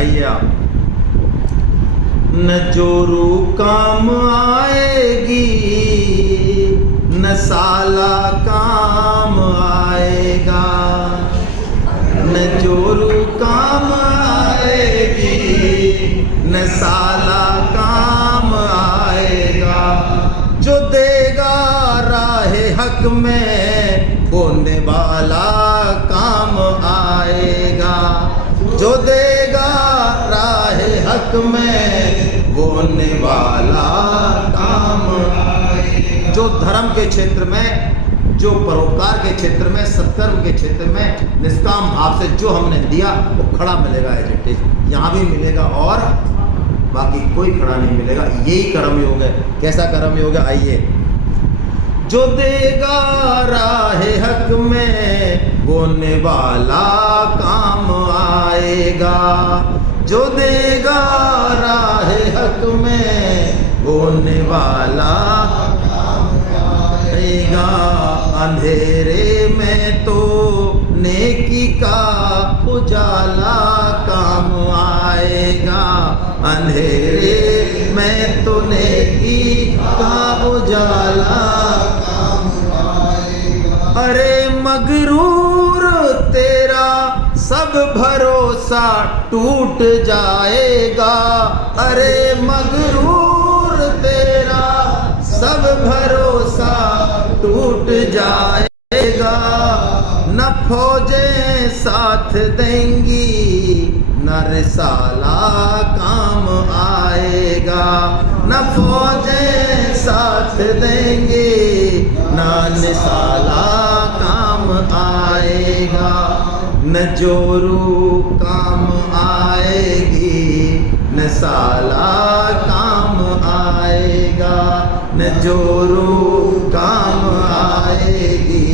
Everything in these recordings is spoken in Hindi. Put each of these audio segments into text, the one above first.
आइए आप। न जोरू काम आएगी, न साला काम आएगा। न जोरू काम आएगी, न साला काम आएगा। जो देगा राहे हक में बोने वाला काम आएगा। जो देगा राहे हक में बोने वाला काम आएगा। जो धर्म के क्षेत्र में, जो परोपकार के क्षेत्र में, सत्कर्म के क्षेत्र में निष्काम भाव से जो हमने दिया वो खड़ा मिलेगा एज इट इज, यहाँ भी मिलेगा और बाकी कोई खड़ा नहीं मिलेगा। यही कर्म योग है। कैसा कर्म योग है? आइए। जो देगा राहे हक में बोने वाला काम आएगा। जो देगा राहे हक में बोने वाला आएगा। अंधेरे में तो नेकी का उजाला काम आएगा। अंधेरे में तो नेकी का उजाला काम आएगा। अरे मगरूर तेरा सब भरोसा टूट जाएगा। अरे मगरूर तेरा सब भरोसा टूट जाएगा। न फौजें साथ देंगी, न रिसाला काम आएगा। न फौजें साथ देंगे, न रिसाला काम आएगा। न जोरू काम आएगी, न साला काम आएगा। न जोरू काम आएगी,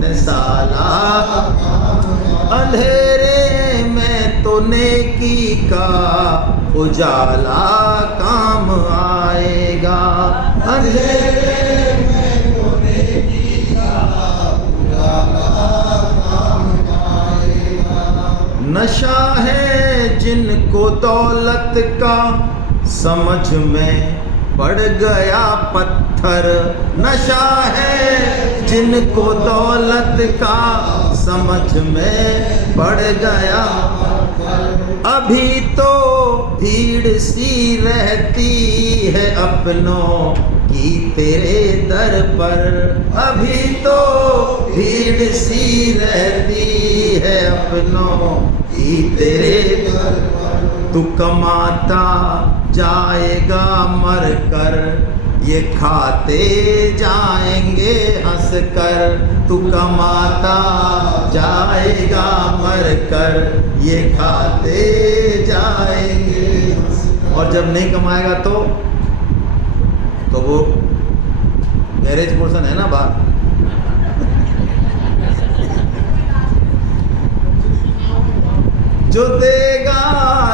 न साला। अंधेरे में तो नेकी का उजाला काम आएगा। अंधेरे में तो नेकी का उजाला काम आएगा। नशा है जिनको दौलत का समझ में पड़ गया पत्थर। नशा है जिनको दौलत का समझ में पड़ गया। अभी तो भीड़ सी रहती है अपनों की तेरे दर पर। अभी तो भीड़ सी रहती है अपनों की तेरे दर पर। तू कमाता जाएगा मर कर, ये खाते जाएंगे हंस कर। तू कमाता जाएगा मर कर, ये खाते जाएंगे हंस कर। और जब नहीं कमाएगा तो वो गैरेज पोर्शन है ना बाहर। जो देगा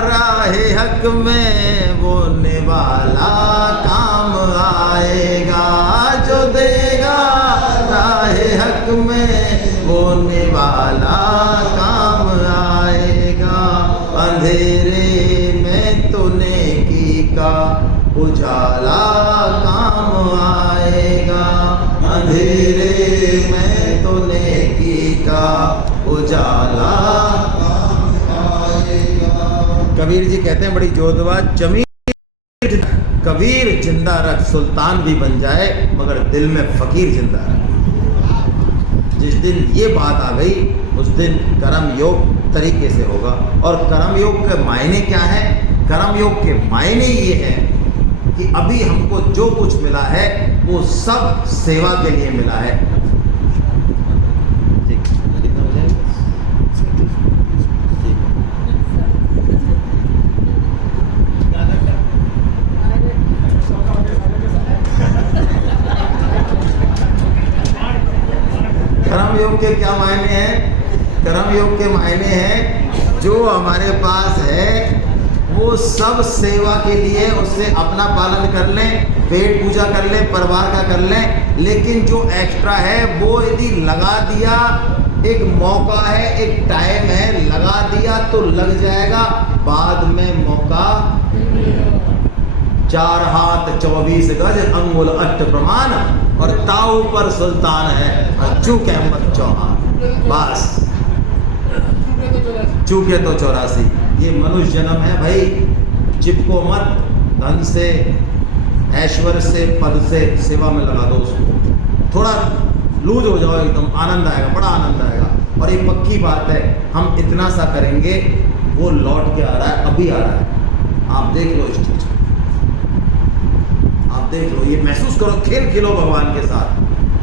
राहे हक में बोने वाला काम आएगा। जो देगा राहे हक में बोने वाला काम आएगा। अंधेरे में तो नेकी का उजाला काम आएगा। अंधेरे में तो नेकी का उजाला। कबीर जी कहते हैं बड़ी जोधबाज, जमीर कबीर जिंदा रख, सुल्तान भी बन जाए मगर दिल में फकीर जिंदा रख। जिस दिन ये बात आ गई उस दिन कर्म योग तरीके से होगा। और कर्म योग के मायने क्या है? कर्म योग के मायने ये है कि अभी हमको जो कुछ मिला है वो सब सेवा के लिए मिला है। कर्मयोग के क्या मायने हैं? कर्मयोग के मायने हैं जो हमारे पास है वो सब सेवा के लिए, उससे अपना पालन कर लें, पेट पूजा कर लें, परिवार का कर लें। लेकिन जो एक्स्ट्रा है वो यदि लगा दिया, एक मौका है, एक टाइम है, लगा दिया तो लग जाएगा, बाद में 4 हाथ 24 गज अंगुल अष्ट प्रमाण, और ताऊ पर सुल्तान है और चूक अहमद चौहान। बस चूके तो 84। ये मनुष्य जन्म है भाई, चिपको मत धन से, ऐश्वर्य से, पद से, सेवा में लगा दो उसको। थोड़ा लूज हो जाओ एकदम, आनंद आएगा, बड़ा आनंद आएगा। और ये पक्की बात है, हम इतना सा करेंगे वो लौट के आ रहा है, अभी आ रहा है। आप देख लो इस चीज को, आप देख लो, ये महसूस करो, खेल खेलो भगवान के साथ।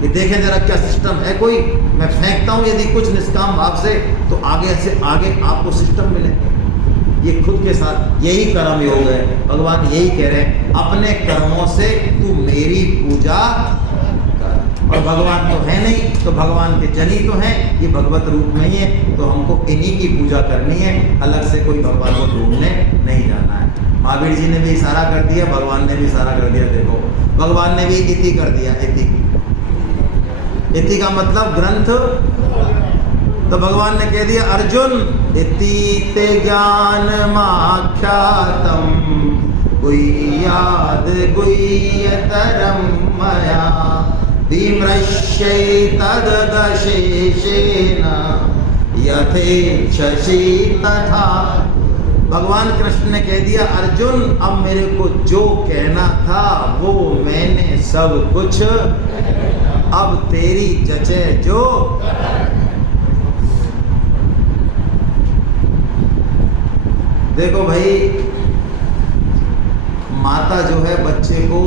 ये देखें जरा क्या सिस्टम है। कोई मैं फेंकता हूँ यदि कुछ निष्काम भाव से, तो आगे से आगे आपको सिस्टम मिलेंगे। ये खुद के साथ यही कर्म योग है। भगवान यही कह रहे हैं, अपने कर्मों से तू मेरी पूजा कर। और भगवान तो है नहीं, तो भगवान के जन ही तो हैं, ये भगवत रूप नहीं है, तो हमको इन्हीं की पूजा करनी है, अलग से कोई भगवान को ढूंढने नहीं जाना है। महावीर जी ने भी इशारा कर दिया, भगवान ने भी इशारा कर दिया। देखो भगवान ने भी इति कर दिया। इति का मतलब ग्रंथ। तो भगवान ने कह दिया, अर्जुन इति ते ज्ञान माख्यातम गुह्याद गुह्यतरम मया विमृश्यै तददशेषेण यथेच्छसि तथा। भगवान कृष्ण ने कह दिया, अर्जुन अब मेरे को जो कहना था वो मैंने सब कुछ, अब तेरी जचे जो। देखो भाई, माता जो है बच्चे को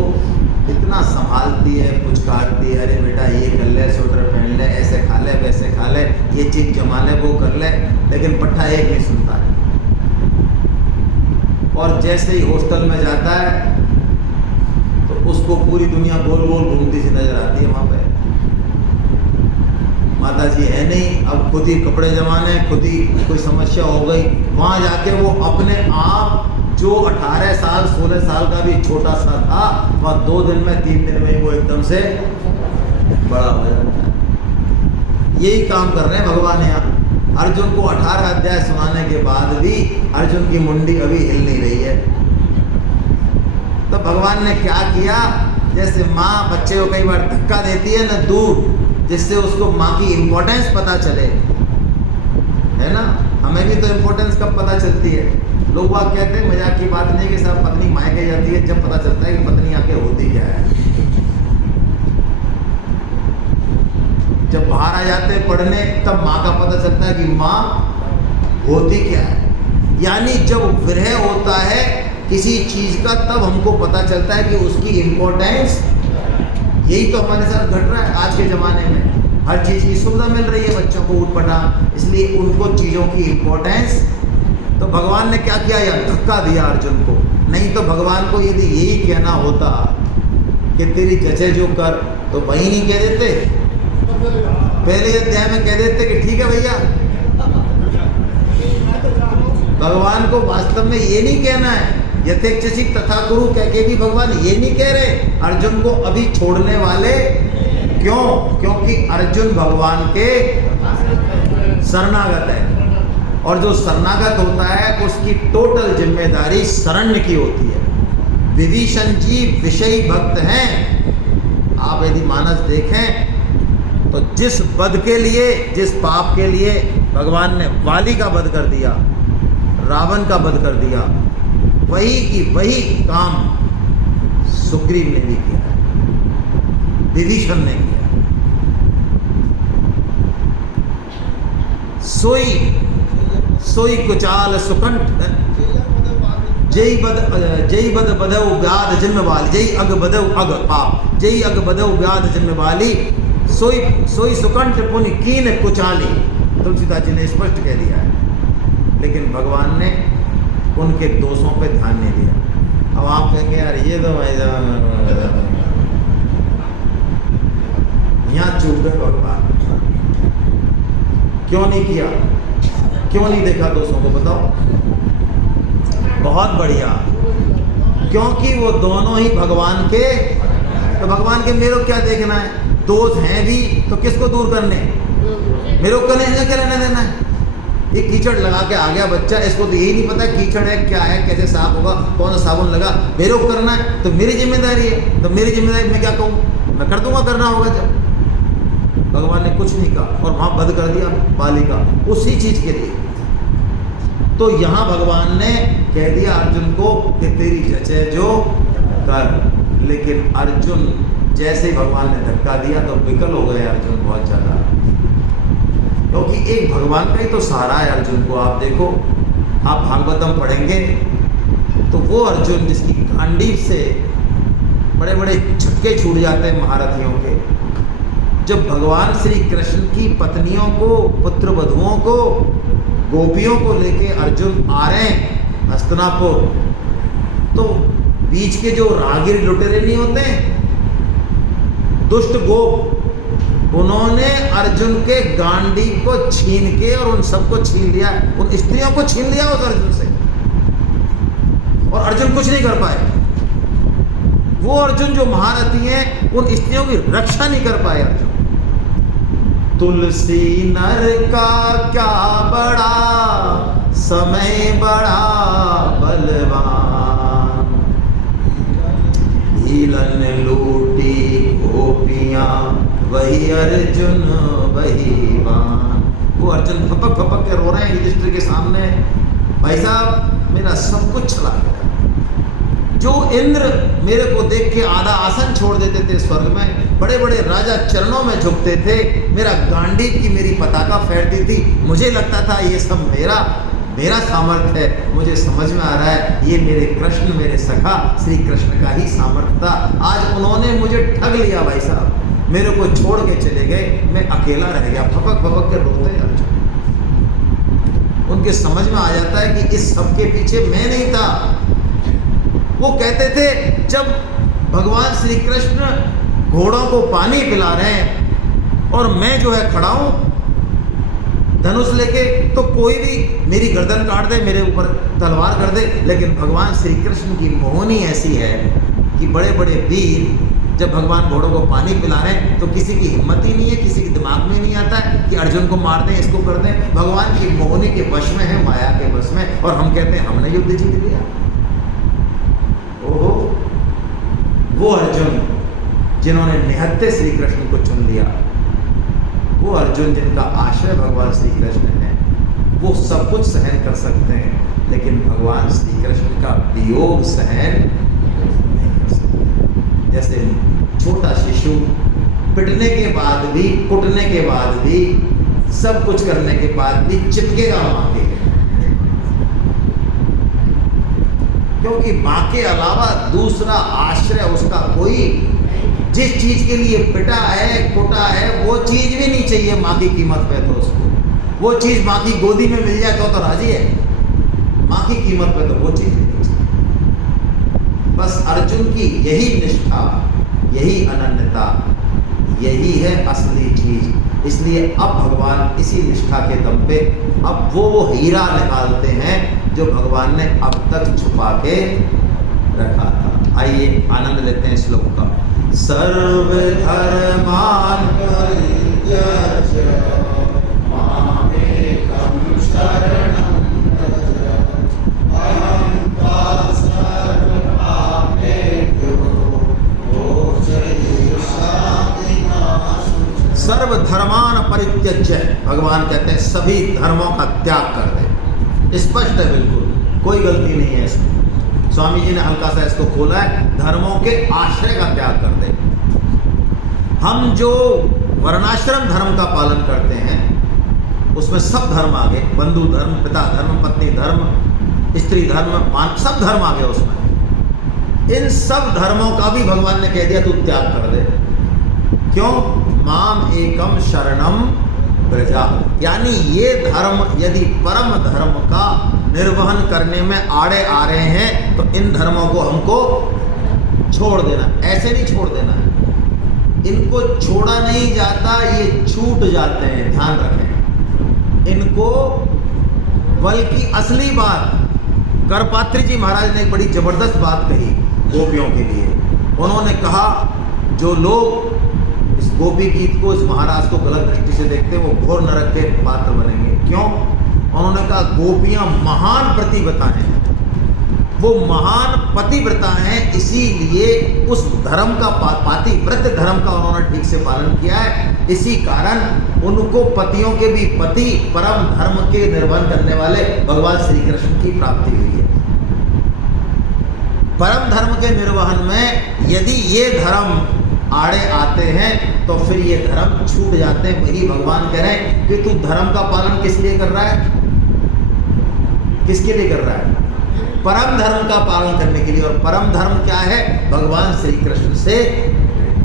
इतना संभालती है, पुचकारती है, अरे बेटा ये कर ले, स्वेटर पहन ले, ऐसे खा ले, वैसे खा ले, ये चीज जमा ले, वो कर ले, लेकिन पट्टा एक नहीं सुनता है। और जैसे ही हॉस्टल में जाता है तो उसको पूरी दुनिया गोल गोल घूमती सी नजर आती है। वहाँ पे माता जी है नहीं, अब खुद ही कपड़े जमाने, खुद ही कोई समस्या हो गई, वहाँ जाके वो अपने आप जो 18 साल 16 साल का भी छोटा सा था, वह 2 दिन में 3 दिन में वो एकदम से बड़ा हो जाता है। यही काम कर रहे हैं भगवान यहाँ। अर्जुन को 18 अध्याय सुनाने के बाद भी अर्जुन की मुंडी अभी हिल नहीं रही है। तो भगवान ने क्या किया, जैसे माँ बच्चे को कई बार धक्का देती है ना दूर, जिससे उसको माँ की इम्पोर्टेंस पता चले, है ना। हमें भी तो इम्पोर्टेंस कब पता चलती है। लोग बात कहते हैं, मजाक की बात नहीं कि साहब पत्नी मायके जाती है, जब पता चलता है कि पत्नी आके होती क्या है। जब बाहर आ जाते हैं पढ़ने, तब माँ का पता चलता है कि माँ होती क्या है। यानी जब विरह होता है किसी चीज का, तब हमको पता चलता है कि उसकी इम्पोर्टेंस। यही तो हमारे साथ घट रहा है आज के ज़माने में। हर चीज़ की सुविधा मिल रही है बच्चों को ऊटपटांग, इसलिए उनको चीज़ों की इम्पोर्टेंस। तो भगवान ने क्या किया, यार धक्का दिया अर्जुन को। नहीं तो भगवान को यदि यही कहना होता कि तेरी जचे जो कर, तो वही नहीं कह देते, पहले अध्याय में कह देते कि ठीक है भैया। भगवान को वास्तव में ये नहीं कहना है, यथेच्छसि तथा कुरु कह के भी भगवान ये नहीं कह रहे अर्जुन को अभी छोड़ने वाले। क्यों? क्योंकि अर्जुन भगवान के शरणागत है, और जो शरणागत होता है उसकी टोटल जिम्मेदारी शरण्य की होती है। विभीषण जी विषयी भक्त हैं। आप यदि मानस देखें तो जिस वध के लिए, जिस पाप के लिए भगवान ने वाली का वध कर दिया, रावण का वध कर दिया, वही की वही काम सुग्रीव ने भी किया, विभीषण ने किया। सोई कुचाल सुकंठ जय बद बधव व्याध जन्म वाली, जय अग बधव अग पाप, जय अग बधव व्याध जन्म वाली, सोई सुकंठ पुनि कीन कुचाली। तुलसीदास जी ने स्पष्ट कह दिया है, लेकिन भगवान ने उनके दोषों पे ध्यान नहीं दिया। अब आप कहेंगे यार ये तो यहाँ चूक गए भगवान, क्यों नहीं किया, क्यों नहीं देखा दोषों को, बताओ। बहुत बढ़िया, क्योंकि वो दोनों ही भगवान के। तो भगवान के मेरे को क्या देखना है, दोष हैं भी तो किसको दूर करने, मेरे को कलेश क्या लेना देना है। ये कीचड़ लगा के आ गया बच्चा, इसको तो यही नहीं पता कीचड़ है क्या है, कैसे साफ होगा, कौन सा साबुन लगा, मेरे को करना है तो मेरी जिम्मेदारी है, तो मेरी जिम्मेदारी मैं क्या कहूँ, मैं कर दूंगा, करना होगा जब। भगवान ने कुछ नहीं कहा और वहाँ बंद कर दिया बालिका उसी चीज के लिए। तो यहाँ भगवान ने कह दिया अर्जुन को कि तेरी जचे जो कर, लेकिन अर्जुन जैसे ही भगवान ने धक्का दिया तो विकल हो गए अर्जुन बहुत ज़्यादा, क्योंकि एक भगवान का ही तो सहारा है अर्जुन को। आप देखो, आप भागवतम पढ़ेंगे तो वो अर्जुन जिसकी गांडीव से बड़े बड़े छक्के छूट जाते हैं महारथियों के, जब भगवान श्री कृष्ण की पत्नियों को, पुत्र वधुओं को, गोपियों को लेके अर्जुन आ रहे हैं हस्तिनापुर, तो बीच के जो राहगीर लुटेरे नहीं होते, दुष्ट गोप, उन्होंने अर्जुन के गांडी को छीन के और उन सबको छीन लिया, उन स्त्रियों को छीन लिया उस अर्जुन से, और अर्जुन कुछ नहीं कर पाए। वो अर्जुन जो महारथी हैं उन स्त्रियों की रक्षा नहीं कर पाए अर्जुन। तुलसी नर का क्या बड़ा समय, बड़ा बलवान, भीलन लूटी गोपियां, वही अर्जुन वही वान। वो अर्जुन फपक फपक के रो रहे हैं युधिष्ठिर के सामने, भाई साहब मेरा सब कुछ चला गया। जो इंद्र मेरे को देख के आधा आसन छोड़ देते थे स्वर्ग में, बड़े बड़े राजा चरणों में झुकते थे, मेरा गांडीव की मेरी पताका फैलती थी, मुझे लगता था ये सब मेरा सामर्थ्य है। मुझे समझ में आ रहा है ये मेरे कृष्ण, मेरे सखा श्री कृष्ण का ही सामर्थ्य था। आज उन्होंने मुझे ठग लिया भाई साहब, मेरे को छोड़ के चले गए, मैं अकेला रह गया। फपक फपक के रोते हैं अर्जुन। उनके समझ में आ जाता है कि इस सब के पीछे मैं नहीं था। वो कहते थे जब भगवान श्री कृष्ण घोड़ों को पानी पिला रहे हैं और मैं जो है खड़ा हूं धनुष लेके, तो कोई भी मेरी गर्दन काट दे, मेरे ऊपर तलवार कर दे, लेकिन भगवान श्री कृष्ण की मोहनी ऐसी है कि बड़े बड़े वीर जब भगवान घोड़ों को पानी पिला रहे हैं तो किसी की हिम्मत ही नहीं है, किसी के दिमाग में नहीं आता है कि अर्जुन को मार दें, इसको कर दें। भगवान की मोहनी के वश में है, माया के वश में, और हम कहते हैं हमने युद्ध जीत लिया। ओहो, वो अर्जुन जिन्होंने निहत्थे श्री कृष्ण को चुन लिया, वो अर्जुन जिनका आश्रय भगवान श्री कृष्ण है, वो सब कुछ सहन कर सकते हैं, लेकिन भगवान श्री कृष्ण का वियोग सहन नहीं कर सकते। जैसे छोटा शिशु पिटने के बाद भी, कुटने के बाद भी, सब कुछ करने के बाद भी चिपकेगा मां के, क्योंकि मां के अलावा दूसरा आश्रय उसका कोई, जिस चीज के लिए पिटा है, कुटा है, वो चीज भी नहीं चाहिए मां की कीमत पे। तो उसको वो चीज मां की गोदी में मिल जाए तो राजी है, मां की कीमत पे तो वो चीज भी नहीं चाहिए। बस अर्जुन की यही निष्ठा, यही अनन्यता, यही है असली चीज। इसलिए अब भगवान इसी निष्ठा के दम पे अब वो हीरा निकालते हैं जो भगवान ने अब तक छुपा के रखा था। आइए आनंद लेते हैं श्लोक का। सर्व धर्मान परित्यज्य मामेकं शरणं व्रज, अहं त्वा सर्वपापेभ्यो मोक्षयिष्यामि मा शुचि। सर्व धर्मान परित्यज्य, भगवान कहते हैं सभी धर्मों का त्याग कर दे। स्पष्ट है, बिल्कुल कोई गलती नहीं है इसमें। स्वामी जी ने हल्का सा इसको खोला है, धर्मों के आश्रय का त्याग कर दे। हम जो वर्णाश्रम धर्म का पालन करते हैं उसमें सब धर्म आ गए, बंधु धर्म, पिता धर्म, पत्नी धर्म, स्त्री धर्म, मान, सब धर्म आ गए उसमें। इन सब धर्मों का भी भगवान ने कह दिया तू त्याग कर दे। क्यों? माम एकम शरणम व्रजा, यानी ये धर्म यदि परम धर्म का निर्वहन करने में आड़े आ रहे हैं तो इन धर्मों को हमको छोड़ देना, ऐसे नहीं छोड़ देना है। इनको छोड़ा नहीं जाता, ये छूट जाते हैं, ध्यान रखें इनको। बल्कि असली बात, करपात्री जी महाराज ने एक बड़ी जबरदस्त बात कही गोपियों के लिए। उन्होंने कहा जो लोग इस गोपी गीत को, इस महाराज को गलत दृष्टि से देखते हैं वो घोर नरक के पात्र बनेंगे। क्यों? उन्होंने कहा गोपियां महान प्रतिव्रता हैं, वो महान पतिव्रता हैं, इसीलिए उस धर्म का पातिव्रत धर्म का उन्होंने ठीक से पालन किया है। इसी कारण उनको पतियों के भी पति परम धर्म के निर्वहन करने वाले भगवान श्री कृष्ण की प्राप्ति हुई है। परम धर्म के निर्वहन में यदि ये धर्म आड़े आते हैं तो फिर ये धर्म छूट जाते हैं। वही भगवान कह रहे हैं कि तू धर्म का पालन किस लिए कर रहा है, किसके लिए कर रहा है? परम धर्म का पालन करने के लिए। और परम धर्म क्या है? भगवान श्री कृष्ण से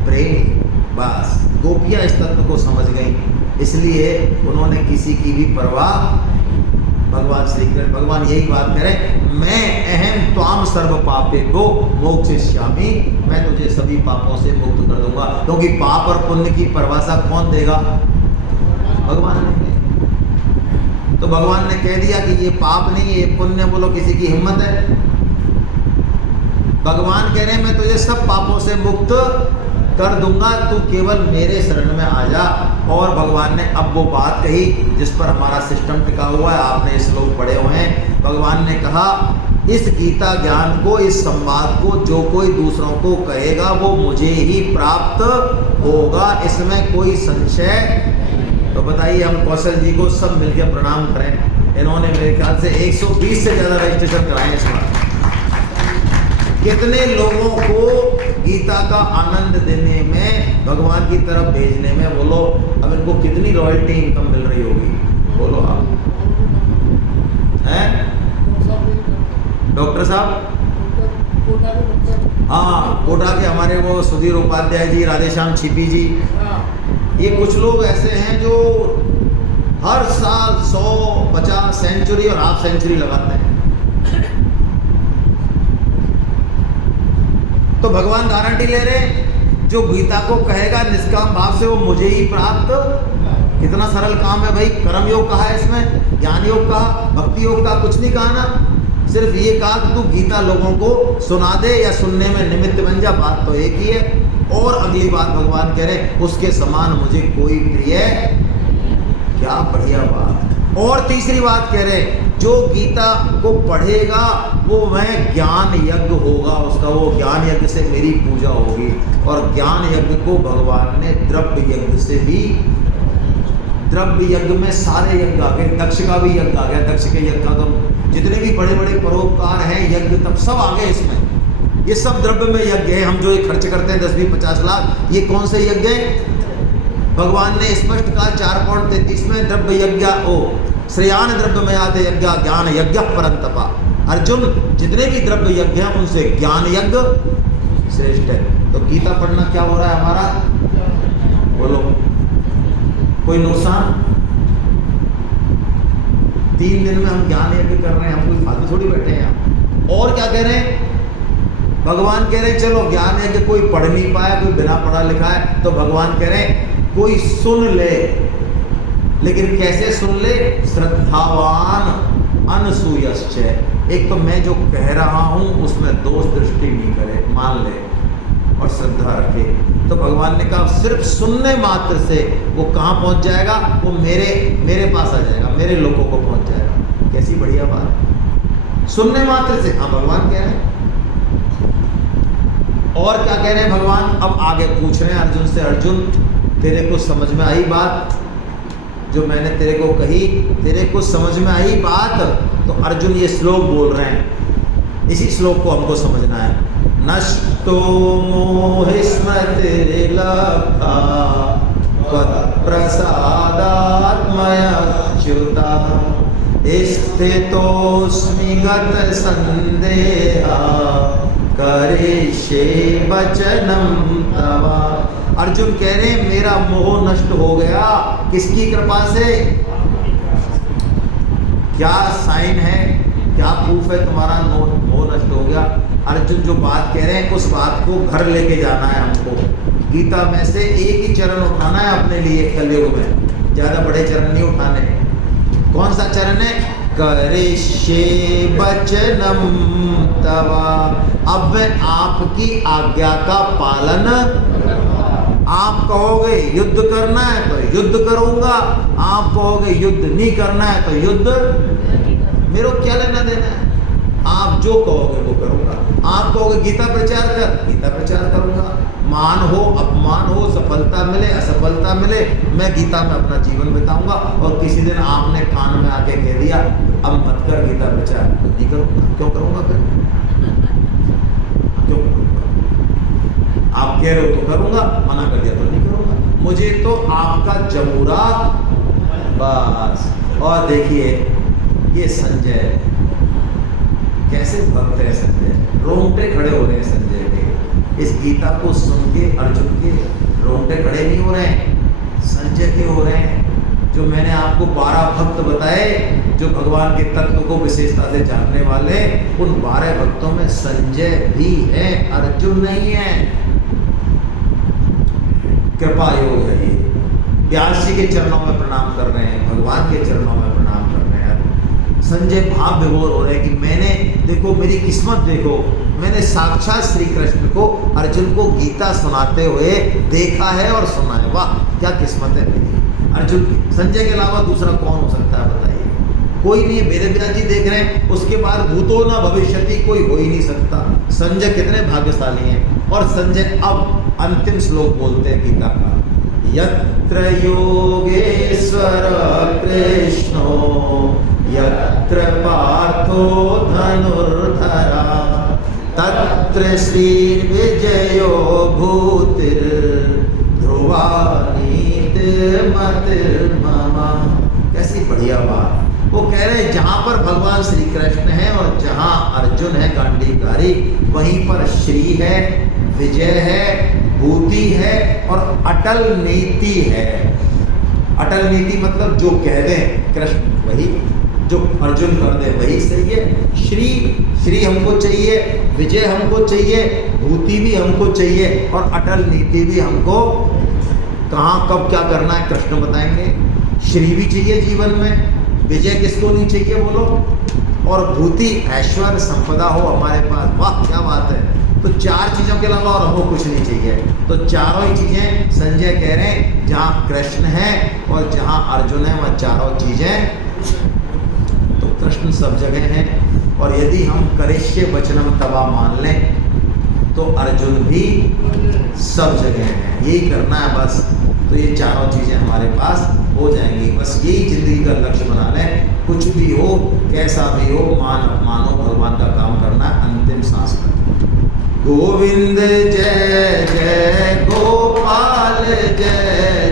प्रेम। बस गोपियां इस तत्व को समझ गई, इसलिए उन्होंने किसी की भी परवाह, भगवान श्री कृष्ण भगवान यही बात करें, मैं अहम त्वाम सर्व पापेभ्यो मोक्षयिष्यामि, मैं तुझे सभी पापों से मुक्त कर दूंगा। क्योंकि पाप और पुण्य की परिभाषा कौन देगा? भगवान ने। तो भगवान ने कह दिया कि ये पाप नहीं, ये पुण्य, बोलो किसी की हिम्मत है? भगवान कह रहे हैं मैं तुझे सब पापों से मुक्त कर दूंगा, तू केवल मेरे शरण में आ जा। और भगवान ने अब वो बात कही जिस पर हमारा सिस्टम टिका हुआ है, आपने श्लोक पढ़े हुए हैं। भगवान ने कहा इस गीता ज्ञान को, इस संवाद को जो कोई दूसरों को कहेगा वो मुझे ही प्राप्त होगा, इसमें कोई संशय। तो बताइए हम कौशल जी को सब मिलकर प्रणाम करें। इन्होंने मेरे ख्याल से 120 से ज़्यादा रजिस्ट्रेशन कराए इस बार। कितने लोगों को गीता का आनंद देने में, भगवान की तरफ भेजने में, बोलो अब इनको कितनी रॉयल्टी इनकम मिल रही होगी, बोलो आप हैं? डॉक्टर साहब, हाँ, कोटा के हमारे वो सुधीर उपाध्याय जी, राधेश्याम छिपी जी, ये कुछ लोग ऐसे हैं जो हर साल 100-50 सेंचुरी और हाफ सेंचुरी लगाते हैं। तो भगवान गारंटी ले रहे, जो गीता को कहेगा निष्काम भाव से वो मुझे ही प्राप्त। कितना सरल काम है भाई। कर्म योग कहा है इसमें, ज्ञान योग कहा, भक्ति योग का कुछ नहीं कहा ना। सिर्फ ये कहा कि तू गीता लोगों को सुना दे या सुनने में निमित्त बन जा, बात तो एक ही है। और अगली बात भगवान कह रहे उसके समान मुझे कोई प्रिय, क्या बढ़िया बात। और तीसरी बात कह रहे जो गीता को पढ़ेगा वो वह ज्ञान यज्ञ होगा, उसका वो ज्ञान यज्ञ से मेरी पूजा होगी। और ज्ञान यज्ञ को भगवान ने द्रव्य यज्ञ से भी, द्रव्य यज्ञ में सारे यज्ञ आ गए, दक्ष का भी यज्ञ आ गया। दक्ष के यज्ञ का तो जितने भी बड़े बड़े परोपकार हैं यज्ञ तब सब आ गए इसमें। ये सब द्रव्य में यज्ञ है। हम जो ये खर्च करते हैं 10-20-50 लाख, ये कौन से यज्ञ हैं? भगवान ने स्पष्ट कहा 4.33 में द्रव्य यज्ञ ओ श्रेयान द्रव्य में आते यज्ञ ज्ञान यज्ञ परंतपा। अर्जुन, जितने भी द्रव्य यज्ञ हैं उनसे ज्ञान यज्ञ श्रेष्ठ है। तो गीता पढ़ना क्या हो रहा है हमारा, बोलो कोई नुकसान? 3 दिन में हम ज्ञान यज्ञ कर रहे हैं, हम कोई फालतू थोड़ी बैठे हैं यहाँ। और क्या कह रहे हैं भगवान? कह रहे हैं चलो ज्ञान यज्ञ कोई पढ़ नहीं पाया, कोई बिना पढ़ा लिखा है, तो भगवान कह रहे हैं कोई सुन ले, लेकिन कैसे सुन ले? श्रद्धावान अनसूयश्च। एक तो मैं जो कह रहा हूँ उसमें दोष दृष्टि नहीं करे, मान ले और श्रद्धा रखे। तो भगवान ने कहा सिर्फ सुनने मात्र से वो कहाँ पहुँच जाएगा? वो मेरे पास आ जाएगा, मेरे लोगों को पहुँच जाएगा। कैसी बढ़िया बात, सुनने मात्र से। हाँ भगवान कह रहे हैं। और क्या कह रहे हैं भगवान? अब आगे पूछ रहे हैं अर्जुन से, अर्जुन तेरे को समझ में आई बात जो मैंने तेरे को कही? तेरे को समझ में आई बात? तो अर्जुन ये श्लोक बोल रहे हैं, इसी श्लोक को हमको समझना है। नष्टो मोहि स्मृतिर्लब्धा त्वत् प्रसादात् मय्युता स्थितोऽस्मि गत संदेहा करिष्ये वचनं तव। अर्जुन कह रहे हैं मेरा मोह नष्ट हो गया। किसकी कृपा से? क्या साइन है, क्या प्रूफ है तुम्हारा मोह नष्ट हो गया? अर्जुन जो बात कह रहे हैं उस बात को घर लेके जाना है हमको। गीता में से एक ही चरण उठाना है अपने लिए कलयुग में, ज़्यादा बड़े चरण नहीं उठाने। कौन सा चरण है? करिष्ये वचनं तव। अब मैं आपकी आज्ञा का पालन, आप कहोगे युद्ध करना है तो युद्ध करूंगा, आप कहोगे युद्ध नहीं करना है तो युद्ध मेरे को क्या लेना देना है। आप जो कहोगे वो करूंगा। आप कहोगे गीता प्रचार कर, गीता प्रचार करूंगा। मान हो अपमान हो, सफलता मिले असफलता मिले, मैं गीता में अपना जीवन बिताऊंगा। और किसी दिन आपने कान में आके कह दिया अब मत कर गीता प्रचार, तो नहीं करूंगा। क्यों करूंगा फिर? क्यों करूंगा? आप कह रहे हो तो करूंगा, मना कर दिया तो नहीं करूंगा। मुझे तो आपका जमूरा बस। और देखिए ये संजय कैसे भक्त है। संजय रोंगटे खड़े हो रहे हैं संजय के। इस गीता को सुन के अर्जुन के रोंगटे खड़े नहीं हो रहे हैं, संजय के हो रहे हैं। जो मैंने आपको 12 भक्त बताए जो भगवान के तत्व को विशेषता से जानने वाले, उन 12 भक्तों में संजय भी है, अर्जुन नहीं है। कृपा योग है ये। व्यास जी के चरणों में प्रणाम कर रहे हैं, भगवान के चरणों में प्रणाम कर रहे हैं। संजय भाव विभोर हो रहे हैं कि मैंने देखो मेरी किस्मत देखो, मैंने साक्षात श्री कृष्ण को अर्जुन को गीता सुनाते हुए देखा है और सुना है। वाह क्या किस्मत है मेरी अर्जुन की। संजय के अलावा दूसरा कौन हो सकता है बताइए? कोई नहीं है। वेद व्यास जी देख रहे हैं, उसके बाद भूतो न भविष्यति कोई हो ही नहीं सकता। संजय कितने भाग्यशाली हैं। और संजय अब अंतिम श्लोक बोलते हैं गीता का, यत्र योगेश्वर कृष्णो यत्र पार्थो धनुर्धरा तत्र श्रीर्विजयो भूतिर् ध्रुवा नीतिर्मतिर्मम। कैसी बढ़िया बात। वो कह रहे हैं जहाँ पर भगवान श्री कृष्ण है और जहाँ अर्जुन है गांडीवधारी, वहीं पर श्री है, विजय है, भूति है और अटल नीति है। अटल नीति मतलब जो कह दें कृष्ण वही, जो अर्जुन कर दे वही सही है। श्री हमको चाहिए, विजय हमको चाहिए, भूति भी हमको चाहिए और अटल नीति भी हमको। कहाँ कब क्या करना है कृष्ण बताएंगे। श्री भी चाहिए जीवन में, विजय किसको नहीं चाहिए बोलो, और भूति ऐश्वर्य संपदा हो हमारे पास। वाह क्या बात है। तो 4 चीज़ों के अलावा और हमको कुछ नहीं चाहिए। तो चारों ही चीज़ें संजय कह रहे हैं, जहाँ कृष्ण है और जहाँ अर्जुन है वहाँ चारों चीज़ें। तो कृष्ण सब जगह हैं। और यदि हम करिष्ये वचनम तवा मान लें तो अर्जुन भी सब जगह हैं। यही करना है बस। तो ये चारों चीज़ें हमारे पास हो जाएंगी। बस यही ज़िंदगी का लक्ष्य बना लें। कुछ भी हो कैसा भी हो, मान अपमान हो, भगवान का काम करना है अंतिम सांस तक। गोविंद जय जय गोपाल जय